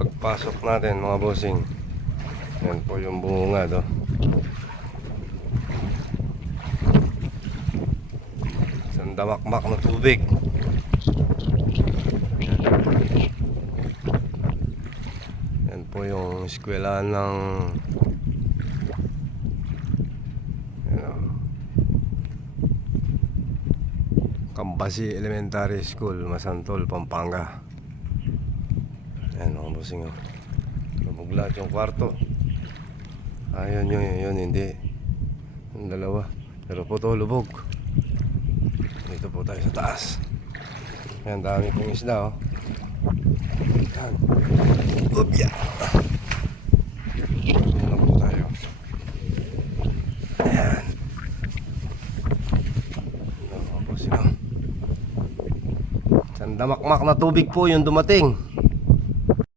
Pagpasok natin mga bossing, yan po yung bunga do. Isang damakmak na tubig. Yan po yung eskwelahan ng Kambasi Elementary School, Masantol, Pampanga. Ayan mga bossing, oh. Lubog lahat yung kwarto. Ayun yun, hindi. Yung dalawa. Pero po to lubog. Dito po tayo sa taas. Ayan, dami pong isda, oh. Ayan. Upya. Ayan na po tayo. Ayan. Ayan mga bossing, oh. Isang damakmak na tubig po yung dumating.